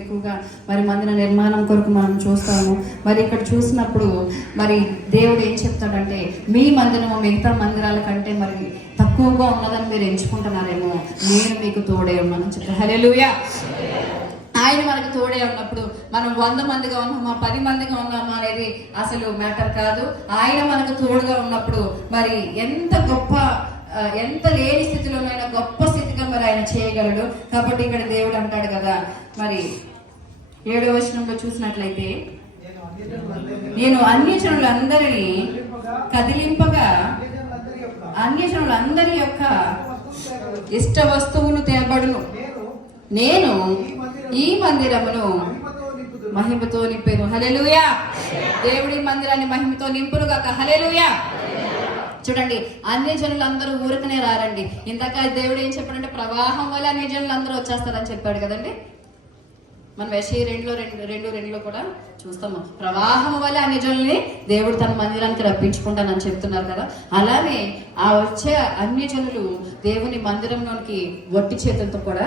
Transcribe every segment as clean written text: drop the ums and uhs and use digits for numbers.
ఎక్కువగా మరి మందిర నిర్మాణం కొరకు మనం చూస్తాము. మరి ఇక్కడ చూసినప్పుడు మరి దేవుడు ఏం చెప్తాడంటే, మీ మందిరము మిగతా మందిరాల కంటే మరి తక్కువగా ఉన్నదని మీరు ఎంచుకుంటున్నారేమో, నేను మీకు తోడే ఉన్నాను చెప్తాను. హల్లెలూయా. ఆయన మనకు తోడే ఉన్నప్పుడు మనం 100 మందిగా ఉన్నామా 10 మందిగా ఉన్నామా అనేది అసలు మ్యాటర్ కాదు. ఆయన మనకు తోడుగా ఉన్నప్పుడు మరి ఎంత లేని స్థితిలోనైనా గొప్ప స్థితిగా మరి ఆయన చేయగలడు. కాబట్టి ఇక్కడ దేవుడు అంటాడు కదా, మరి 7వ వచనంలో చూసినట్లయితే, నేను అన్యజనులందరినీ కదిలింపగా అన్యజనులందరి యొక్క ఇష్ట వస్తువులు తేబడును, నేను ఈ మందిరమును మహిమతో నింపెను. హల్లెలూయా. దేవుడి మందిరాన్ని మహిమతో నింపును గాక. హల్లెలూయా. చూడండి, అన్యజనులందరూ ఊరికనే రారండి. ఇందాక దేవుడు ఏం చెప్పాడంటే, ప్రవాహం వల్ల అన్యజనులందరూ వచ్చేస్తారని చెప్పాడు కదండి. మనం యెషయా 2:2 కూడా చూస్తాము, ప్రవాహం వల్ల అన్యజనుల్ని దేవుడు తన మందిరానికి రప్పించుకుంటానని చెప్తున్నారు కదా. అలానే ఆ వచ్చే అన్యజనులు దేవుని మందిరంలోనికి వట్టి చేతులతో కూడా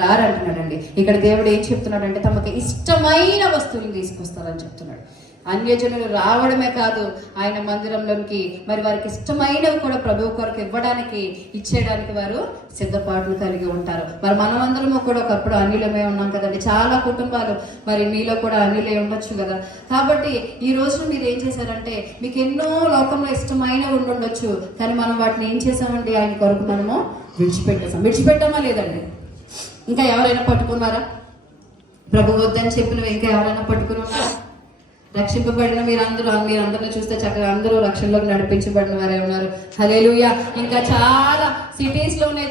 రారంటున్నాడండి. ఇక్కడ దేవుడు ఏం చెప్తున్నాడంటే, తమకు ఇష్టమైన వస్తువులు తీసుకొస్తారని చెప్తున్నాడు. అన్యజనులు రావడమే కాదు, ఆయన మందిరంలోనికి మరి వారికి ఇష్టమైనవి కూడా ప్రభువు కొరకు ఇచ్చేయడానికి వారు సిద్ధపాట్లు కలిగి ఉంటారు. మరి మనమందరము కూడా ఒకప్పుడు అన్యులమే ఉన్నాం కదండి. చాలా కుటుంబాలు మరి మీలో కూడా అన్యులే ఉండొచ్చు కదా. కాబట్టి ఈ రోజు మీరు ఏం చేశారంటే, మీకు ఎన్నో లోకంలో ఇష్టమైనవి ఉండొచ్చు, కానీ మనం వాటిని ఏం చేసామండి, ఆయన కొరకు మనము విడిచిపెట్టామా లేదండి? ఇంకా ఎవరైనా పట్టుకున్నారా? ప్రభు వద్దని చెప్పినవి ఇంకా ఎవరైనా పట్టుకుని ఉన్నారా? రక్షింపబడిన మీరందరూ చూస్తే చక్కగా అందరూ రక్షణలోకి నడిపించబడిన వారే ఉన్నారు. హల్లెలూయా. ఇంకా చాలా సిటీస్ లోనే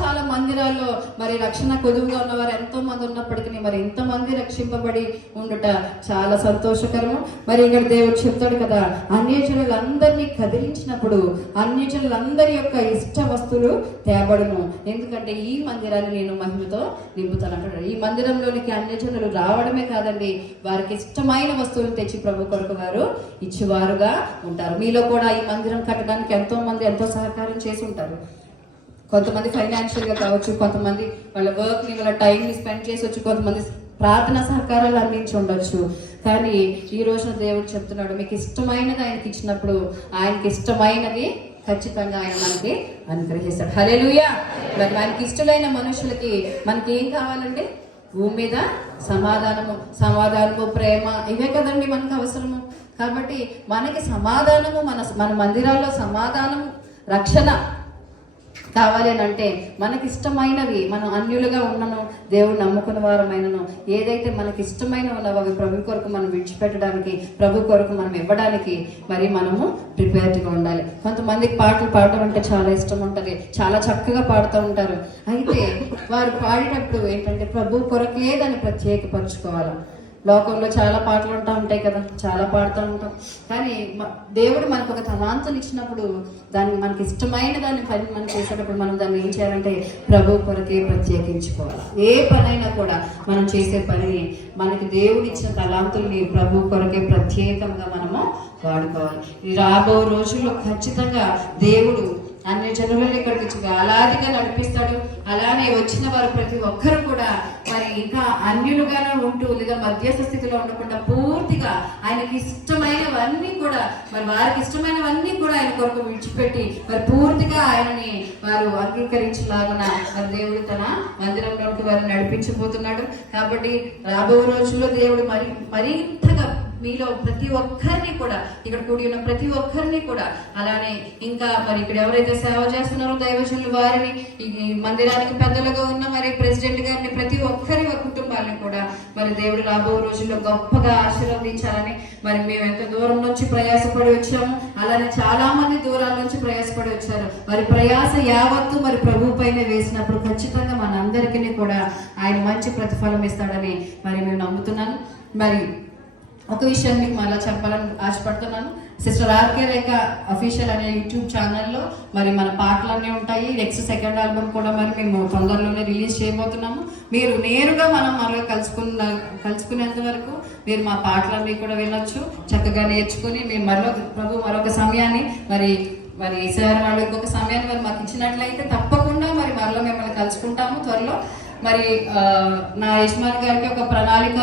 చాలా మందిరాల్లో మరి రక్షణ కొదువుగా ఉన్నవారు ఎంతో మంది ఉన్నప్పటికీ మరి ఇంతమంది రక్షింపబడి ఉండుట చాలా సంతోషకరము. మరి ఇక్కడ దేవుడు చెప్తాడు కదా, అన్యజనులందరినీ కదిలించినప్పుడు అన్యజనులందరి యొక్క ఇష్ట వస్తువులు తేబడును, ఎందుకంటే ఈ మందిరాన్ని నేను మహిమతో నింపుతాను అంటాడు. ఈ మందిరంలోనికి అన్యజనులు రావడమే కాదండి, వారికి ఇష్టమైన వస్తువులు తెచ్చి ప్రభు కొరకు వారు ఇచ్చేవారుగా ఉంటారు. మీలో కూడా ఈ మందిరం కట్టడానికి ఎంతో సహకారం చేసి ఉంటారు. కొంతమంది ఫైనాన్షియల్ గా కావచ్చు, కొంతమంది వాళ్ళ వర్క్ ని వాళ్ళ టైం ని స్పెండ్ చేసి వచ్చు, కొంతమంది ప్రార్థన సహకారాలు అందించి ఉండొచ్చు. కానీ ఈ రోజున దేవుడు చెప్తున్నాడు, మీకు ఇష్టమైనది ఆయనకి ఇచ్చినప్పుడు ఆయనకి ఇష్టమైనది ఖచ్చితంగా ఆయన మనకి అనుగ్రహిస్తాడు. హల్లెలూయా. మరి మనకి ఇష్టమైన మనుషులకి మనకి ఏం కావాలండి? భూమి మీద సమాధానము ప్రేమ, ఇవే కదండి మనకు అవసరము. కాబట్టి మనకి సమాధానము, మన మందిరాల్లో సమాధానము, రక్షణ కావాలి అని అంటే మనకి ఇష్టమైనవి, మనం అన్యులుగా ఉన్నను దేవుడు నమ్ముకున్న వారమైనను ఏదైతే మనకి ఇష్టమైన ఉన్నవో అవి ప్రభు కొరకు మనం విడిచిపెట్టడానికి, ప్రభు కొరకు మనం ఇవ్వడానికి మరి మనము ప్రిపేర్డ్గా ఉండాలి. కొంతమందికి పాటలు పాడడం అంటే చాలా ఇష్టం ఉంటుంది, చాలా చక్కగా పాడుతూ ఉంటారు. అయితే వారు పాడేటప్పుడు ఏంటంటే ప్రభు కొరకే దాన్ని ప్రత్యేకపరచుకోవాలి. లోకంలో చాలా పాటలు ఉంటాయి కదా, చాలా పాడుతూ ఉంటాం. కానీ దేవుడు మనకు ఒక తలాంతులు ఇచ్చినప్పుడు దాన్ని మనకి ఇష్టమైన దాన్ని పని మనం చేసేటప్పుడు మనం దాన్ని ఏం చేయాలంటే ప్రభు కొరకే ప్రత్యేకించుకోవాలి. ఏ పనైనా కూడా మనం చేసే పనిని మనకి దేవుడు ఇచ్చిన తలాంతుల్ని ప్రభు కొరకే ప్రత్యేకంగా మనము వాడుకోవాలి. ఈ రాబో రోజుల్లో ఖచ్చితంగా దేవుడు అన్ని జనులను ఇక్కడికి వేలాదిగా నడిపిస్తాడు. అలానే వచ్చిన వారు ప్రతి ఒక్కరు కూడా మరి ఇంకా అన్యులుగానే ఉంటూ లేదా మధ్యస్థ స్థితిలో ఉండకుండా పూర్తిగా ఆయనకి ఇష్టమైనవన్నీ కూడా మరి వారికి ఇష్టమైనవన్నీ కూడా ఆయన కొరకు విడిచిపెట్టి మరి పూర్తిగా ఆయనని వారు అంగీకరించలాగున మరి దేవుడు తన మందిరంలోకి వారిని నడిపించబోతున్నాడు. కాబట్టి రాబో రోజుల్లో దేవుడు మరింతగా మీలో ప్రతి ఒక్కరిని కూడా, ఇక్కడ కూడి ఉన్న ప్రతి ఒక్కరిని కూడా, అలానే ఇంకా మరి ఇక్కడ ఎవరైతే సేవ చేస్తున్నారో దైవజనులు వారిని, ఈ మందిరానికి పెద్దలుగా ఉన్న మరి ప్రెసిడెంట్ గారిని, ప్రతి ఒక్కరి కుటుంబాన్ని కూడా మరి దేవుడు రాబో రోజుల్లో గొప్పగా ఆశీర్వదించాలని మరి మేము ఎంత దూరం నుంచి ప్రయాసపడి వచ్చాము, అలానే చాలా మంది దూరాల నుంచి ప్రయాసపడి వచ్చారు. మరి ప్రయాస యావత్తు మరి ప్రభు పైన వేసినప్పుడు ఖచ్చితంగా మనందరికీ కూడా ఆయన మంచి ప్రతిఫలం ఇస్తాడని మరి మేము నమ్ముతున్నాను. మరి ఒక విషయం మీకు మళ్ళీ చెప్పాలని ఆశపడుతున్నాను. సిస్టర్ ఆర్కే రేఖ అఫీషియల్ అనే యూట్యూబ్ ఛానల్లో మరి మన పాటలన్నీ ఉంటాయి. నెక్స్ట్ సెకండ్ ఆల్బమ్ కూడా మరి మేము తొందరలోనే రిలీజ్ చేయబోతున్నాము. మీరు నేరుగా మనం మరొక కలుసుకునేంత వరకు మీరు మా పాటలన్నీ కూడా వినొచ్చు, చక్కగా నేర్చుకుని మీరు మరొక సమయాన్ని మరి సార్ వాళ్ళు ఇంకొక సమయాన్ని మరి మాకు ఇచ్చినట్లయితే తప్పకుండా మరి మరలో మిమ్మల్ని కలుసుకుంటాము త్వరలో. మరి నా యజమాని గారికి ఒక ప్రణాళిక,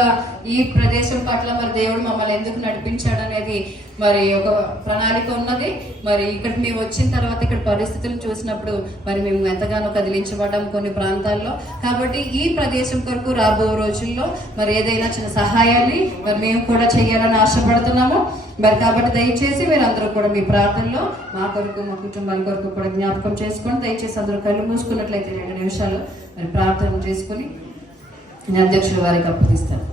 ఈ ప్రదేశం పట్ల మరి దేవుడు మమ్మల్ని ఎందుకు నడిపించాడు అనేది మరి ఒక ప్రణాళిక ఉన్నది. మరి ఇక్కడికి మేము వచ్చిన తర్వాత ఇక్కడ పరిస్థితులు చూసినప్పుడు మరి మేము ఎంతగానో కదిలించబడ్డాం కొన్ని ప్రాంతాల్లో. కాబట్టి ఈ ప్రదేశం కొరకు రాబో రోజుల్లో మరి ఏదైనా చిన్న సహాయాన్ని మరి మేము కూడా చేయాలని ఆశపడుతున్నాము. మరి కాబట్టి దయచేసి మీరు అందరూ కూడా మీ ప్రార్థనలో మా కొరకు, మా కుటుంబాల కొరకు కూడా జ్ఞాపకం చేసుకొని దయచేసి అందరూ కళ్ళు మూసుకున్నట్లయితే 2 నిమిషాలు మరి ప్రార్థన చేసుకుని నేను అధ్యక్షుల వారికి అప్పగిస్తాను.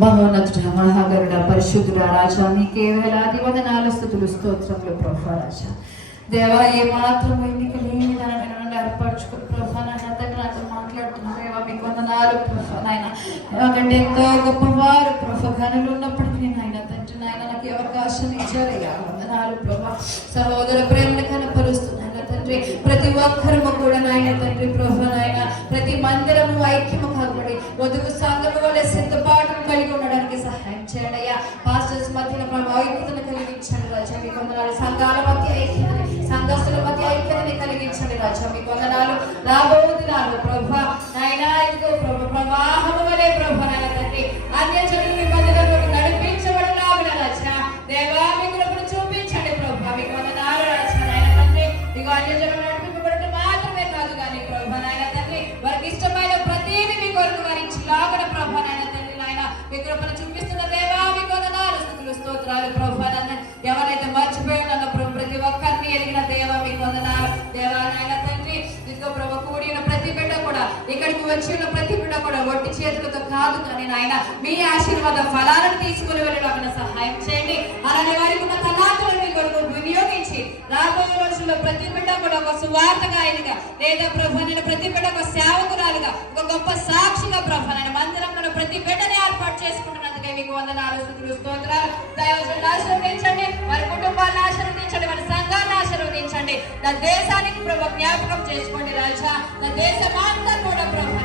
మహోన్నతుడ, మహాగరుడ, పరిశుద్ధుడ, రాజా, నీకే వేలాది వందనాలు, స్తుతులు, స్తోత్రములు ప్రభా. రాజా దేవా, ఏ మాత్రం ఎన్నిక లేని దాని ఏర్పరచుకుని ప్రభా నాయన తండ్రి నాతో మాట్లాడుతున్నాను. దేవా మీకు వందనాలు ప్రభా నాయన. ఎందుకంటే ఎంతో గొప్పవారు ప్రభా గనులు ఉన్నప్పటికీ నాయన తండ్రి నాయన నాకు అవకాశం ఇచ్చారయ్యా. వందనాలు ప్రభా. సహోదర ప్రేమను కనపరుస్తున్నాను తండ్రి. ప్రతి ఒక్కరము కూడా నాయన తండ్రి ప్రభా నాయన ప్రతి మందిరము ఐక్యము కలబడి వధువు సంఘము వలె సిద్ధపాటును కలిగి ఉండడానికి సహాయం చేయండి అయ్యా. పాస్టర్స్ మధ్యన ఐక్యతను కలిగించండి రాజా. మీకు వందనాలు. సంఘాల మధ్య ఐక్యతని, సంఘస్థుల మధ్య ఐక్యతని కలిగించండి రాజా. మీకు వందనాలు. రాబో దినాలు ప్రభా నాయన ఇదిగో ప్రభు ప్రవాహము వలె ప్రభా నాయన తండ్రి అన్యజనులు మీ మధ్యలో నడిపించబడినారు రాజా. దేవా మీ కృపను చూపించండి ప్రభా. మీకు వందనాలు రాజా నాయన తండ్రి. ఇదిగో అన్యజనులు నడిపించబడటం మాత్రమే కాదు కానీ ప్రభా నాయన తండ్రి వారికి ఇష్టమైన ప్రతిదీ మీ కొరకు వారించి లాగడ ప్రభా నాయన తండ్రి నాయన మీ కృపను చూపిస్తున్న దేవా మీకు వందనాలు, స్తుతులు, స్తోత్రాలు ప్రభా నాయన. ఎవరైతే మర్చిపోయిన ప్రతి ఒక్కరిని ఎరిగిన దేవా మీకు వందనాలు. దేవా నాయన తండ్రి ఇదిగో ప్రభు కూడిన ప్రతి బిడ్డ కూడా, ఇక్కడికి వచ్చిన ప్రతి బిడ్డ కూడా ఒట్టి చేతులతో కాదు కానీ నాయన మీ ఆశీర్వాద ఫలాలను తీసుకుని వెళ్ళడానికి సహాయం చేయండి. అలానే వారికి ఉన్న తలాంతులను మీ కొరకు వినియోగించి రాబోయే రోజుల్లో ప్రతి బిడ్డ కూడా ఒక సువార్తగాయనిగా లేదా ప్రభు నేను ప్రతి బిడ్డ ఒక సేవకురాలుగా ఒక గొప్ప సాక్షిగా ప్రభు నేను మందిరంలో ప్రతి బిడ్డని ఏర్పాటు చేసుకుంటున్నందుకే మీకు వందనాలు, స్తుతులు, స్తోత్రాలు. దైవజనులను ఆశీర్వదించండి, వారి కుటుంబాలను ఆశీర్వదించండి, వారి సంఘాన్ని ఆశీర్వదించండి. నా దేశానికి ప్రభు జ్ఞాపకం చేసుకోండి రాజా. నా దేశమంతా కూడా ప్రభు